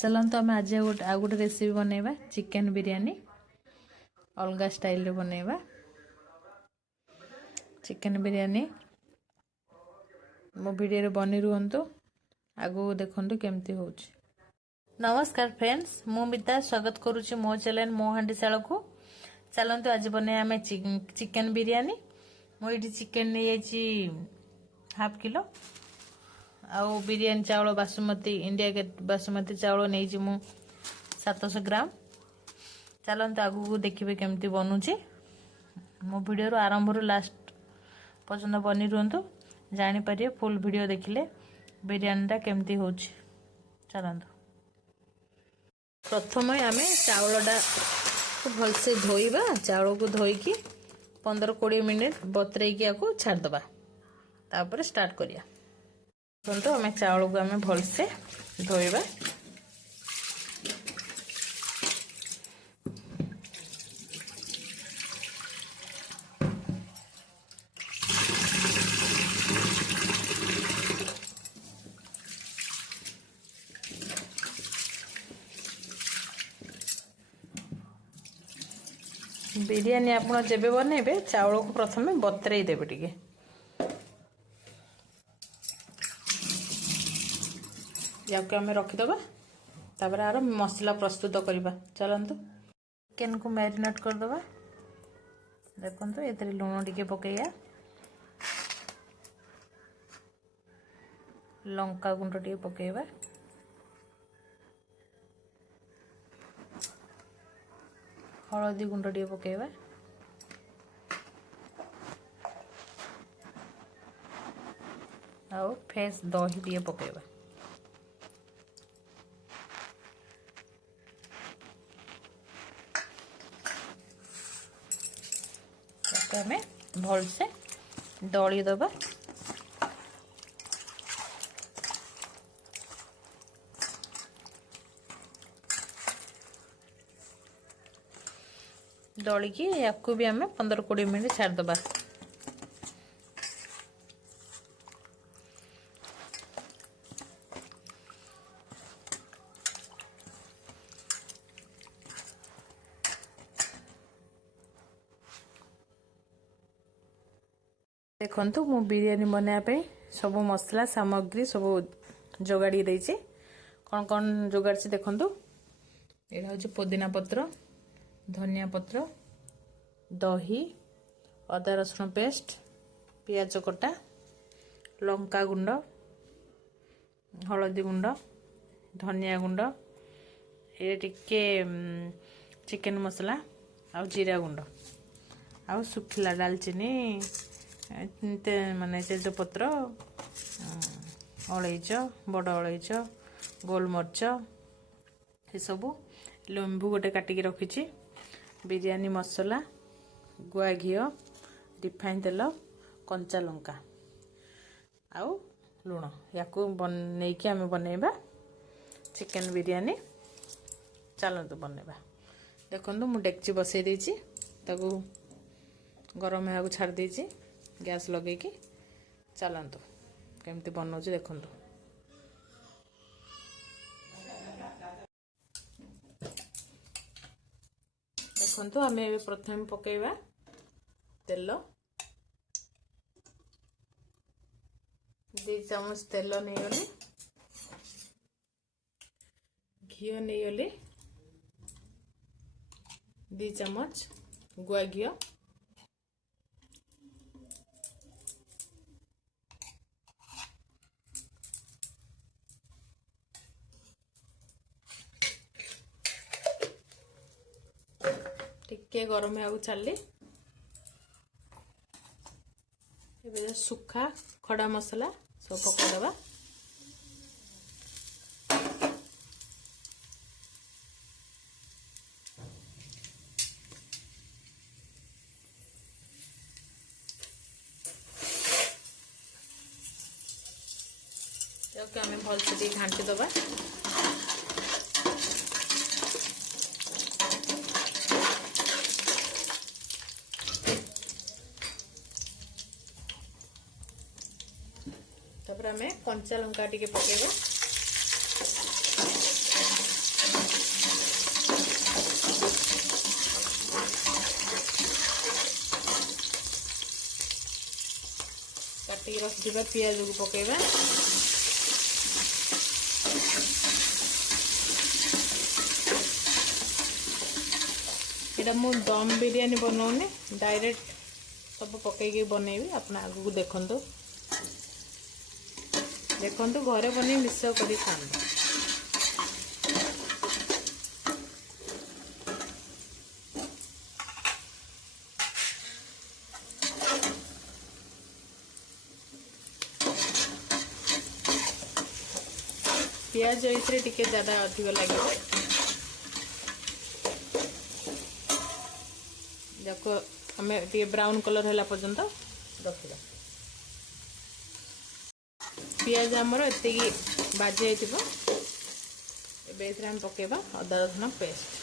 चलते आम आज गोटे रेसिपी बनैबा चिकेन बिरयानी अलग स्टाइल रे बनैबा चिकेन बिरयानी मो वीडियो रे बनी रुहंतु आगु देखंतु केमती होउछ। नमस्कार फ्रेंड्स, मु मिता स्वागत करूची मो चैनल मो हांडीशाल को। चलंतु आज बने आमे चिकेन बिरयानी। मो इटी चिकेन नै याची हाफ किलो आउ बिरयानी चावल बासमती इंडिया गेट बासमती चावल नै जी मु 700 ग्राम। चलंतु आगु को देखिबे केमती बनूची। मो वीडियो रो आरंभ रो लास्ट पर्यंत बनी रुहंतु, जानि परिए फुल वीडियो देखिले बिरयानी टा केमती होउछ। चलंतु प्रथम आमे चावलटा भल से धोइबा। चावल को धोइकी 15-20 मिनिट बतरेकी आको छाड़ दबा, तापर स्टार्ट करिया। तो आमे चावल को आमे भल से धोइबा। बिरयानी आपण जेबे बनेबे चावल को प्रथमे बतरेई देबे टिके। याके हमें रखिदबा, तापर आरो मसला प्रस्तुत करबा। चलंतु चिकेन को मैरिनेट कर दबा। देखंतु एतरे लूण टिके पकेया, लंका गुंड टिके पकेबा, हळदी गुंड टिके पकेबा, आउ फ्रेश दही टिके पकेबा। हमें भल से दली दबा। दली की याकू भी हमें 15-20 मिनट छाड़ दबा। देखंतु मु बिरयानी बनाया पे सब मसला सामग्री सब जोगाड़ी देछि। कौन कौन जोगाड़ी देखंतु। एटा होछि पुदीना पत्र, धनिया पत्र, दही, अदा रसुन पेस्ट, पियाज कटा, लंका गुंड, हळदी गुंड, धनिया गुंड, ए टिके चिकेन मसला आ जीरा गुंड आ सुखिला दालचीनी माने तेजपत्र, अलैच, बड़ अलैच, गोलमर्च ये सब, लेंबू गोटे काटिकी रखी, बिरयानी मसला, गुआ घी, रिफाइन तेल, कंचा लंका आउ लुण याकू बनैकी आमे बनैबा चिकेन बिरयानी। चलंतु बनैबा। देखंतु मु डेक्ची बसै देछि, ताकू गरम हेकू छाड़ देछि गैस लगे की। चलंतु केमती बनौछि देखंतु। देखंतु आमे प्रथम पकेबा तेल। 2 चम्मच तेल नहीं गले, घी नहीं गले 2 चम्मच गुआ घी, टिके गरम है छाड़ी सुखा खड़ा मसला सब पकईदबा। भल से घाटी दबा। तापर आमे कंचा लंका टिके पकेबा। रखिथिबा पियाज को पकेबा। एटा मु दम बिरयानी बनाऊनी, डायरेक्ट सब पकईके बनैबी। अपना आगु को देखंतु घरे बनै मिस करी खांतु। पियाज इसरे टिके ज्यादा अधिक लगे। देखो हमें टे ब्राउन कलर है पर्यंत रखा। पियाज आमर एति बाजी हम पकेबा अदा रसुण पेस्ट।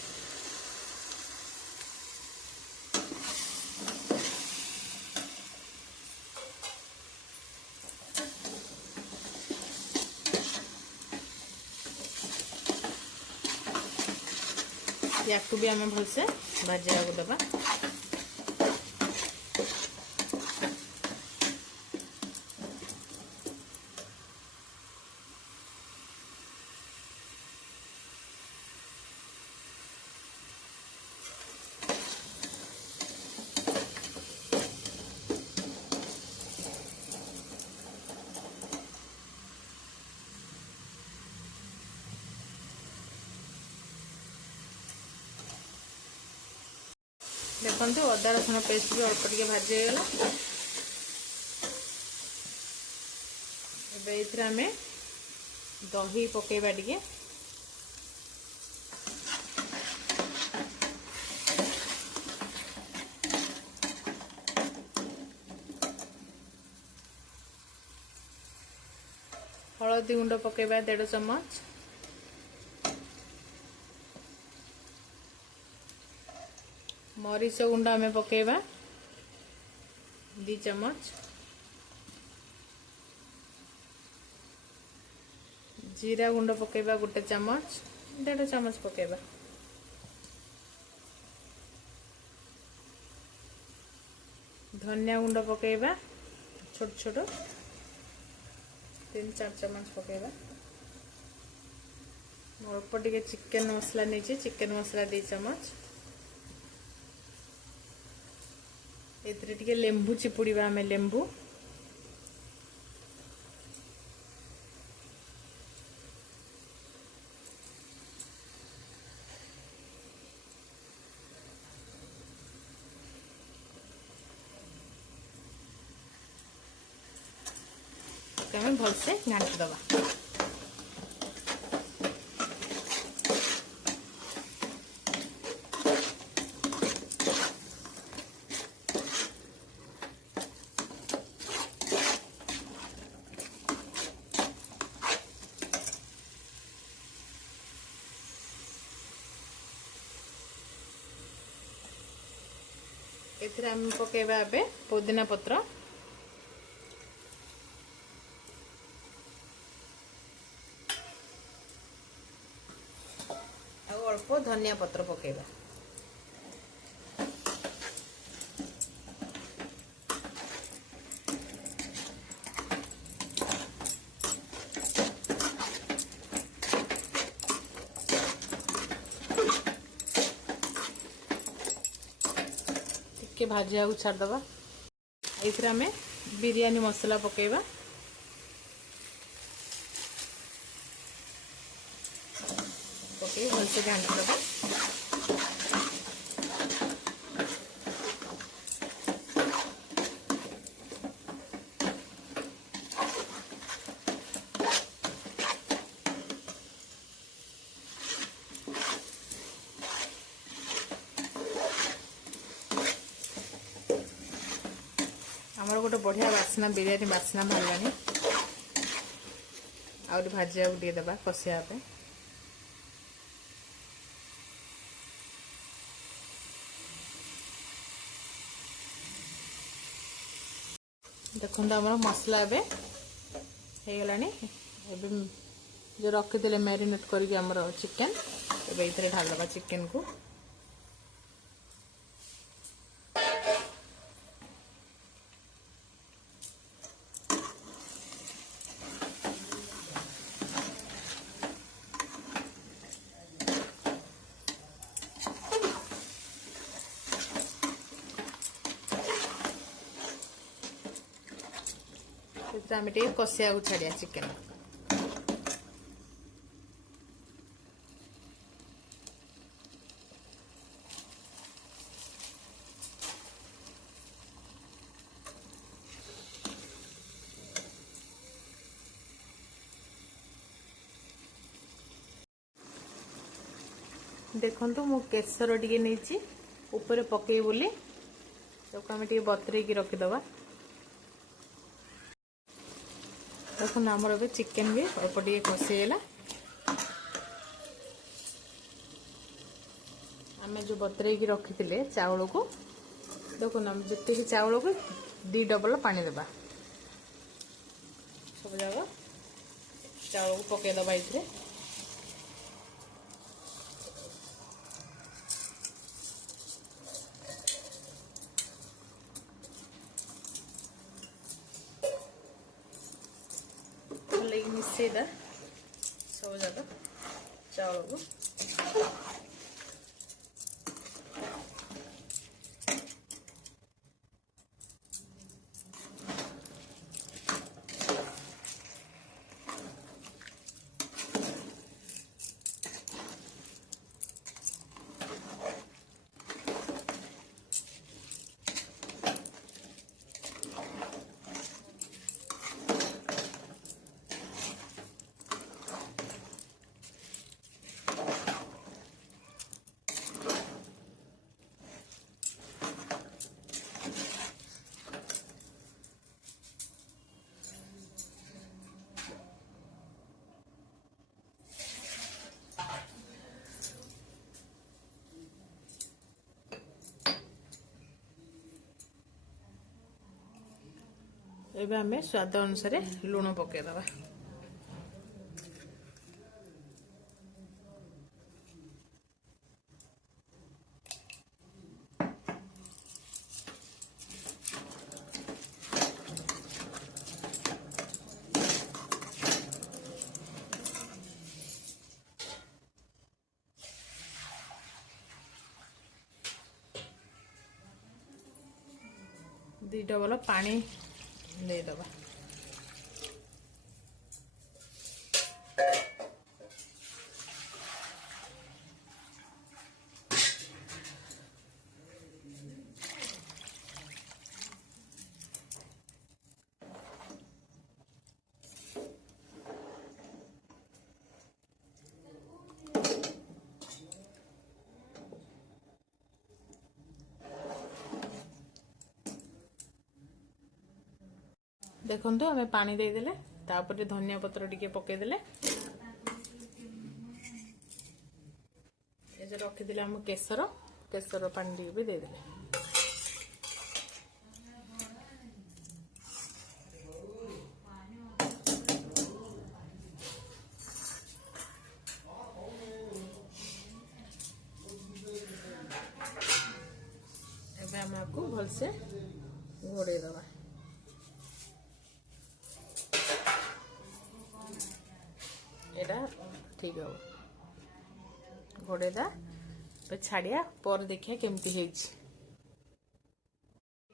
या भी आम भलसे भाजा को दबा। देखो अदा रसुण पेस्ट भी अल्प टे भाजीगला। आम दही पकेबा टिके। हलदी गुंड पकेबा 1.5 चम्मच। मरीच गुंड आम पकेबा 2 चम्मच। जीरा गुंड पकेबा 1 चम्मच, 1.5 चम्मच पकेबा। धनिया गुंड पकेबा छोट छोट 3-4 चम्मच पकेबा। अल्प टिके चिकन मसला नहीं, चिकन मसला 2 चम्मच। एतरे टिके लेंबू चिपुड़ीबा आमे लेंबू। आमे भलसे घांटी दबा। एथिरे हम पकेबा एबे पुदीना पत्र। अल्प धनिया पत्र पकेबा। टिके भाजिया को छाड़ दबा। एथिरे हमें बिरयानी मसाला पकेबा। पके भलसे घांटी दबा। आमर गोटे बढ़िया बास्ना बिरयानी बास्ना बाहर आउरी भाजिया को दे दबा कसिया पे। देखो आम मसला एबे हो गलानी। एबे जो रखी मैरिनेट करके आमर चिकेन एबे इथरे ढाल दबा चिकेन को। आम टे कषिया छाड़िया चिकेन। देखो मु केसर टे नहीं ऊपर पकई बोली आम टे बतरे रखीदबा। देखो आमर ए चिकेन भी अल्प टे कषिगला। आम जो बतरे रखी चाउल को देखो जितने चाउल को 2 डबल पानी देबा। सब जगह चाउल को पकईदबा ये मिसेदा सब जगह चाउल को। एबे आमे स्वाद अनुसार लुण पकईदबा। दी डबल पानी देदबा। देखो आम पानी देदेले तापर धनिया पत्र टिके पकईदेले ये जो रखीदे आम केसर केसर पानी टिके भी देदेले। एबे आम आपको भलसे घोड़े दबा। एटा ठीक हो घोड़ेदा छाड़िया पर देखिया केमती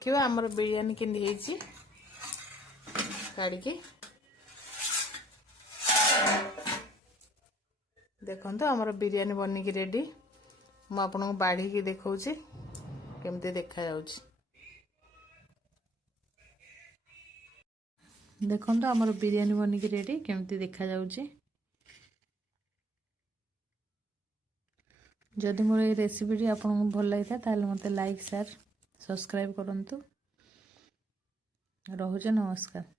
देखियो आमर बिरयानी केमती काढ़ी देखो आमर बिरयानी बनिकी रेडी। मु आपको बाढ़ी की देखौछि केमती देखा जाउछि। देखो आमर बिरयानी बनिकी रेडी केमती देखा जाउछि। जदि मोर ये रेसिपी आपको भल लगी था मत लाइक शेयर सब्सक्राइब करंतु। रहुचे नमस्कार।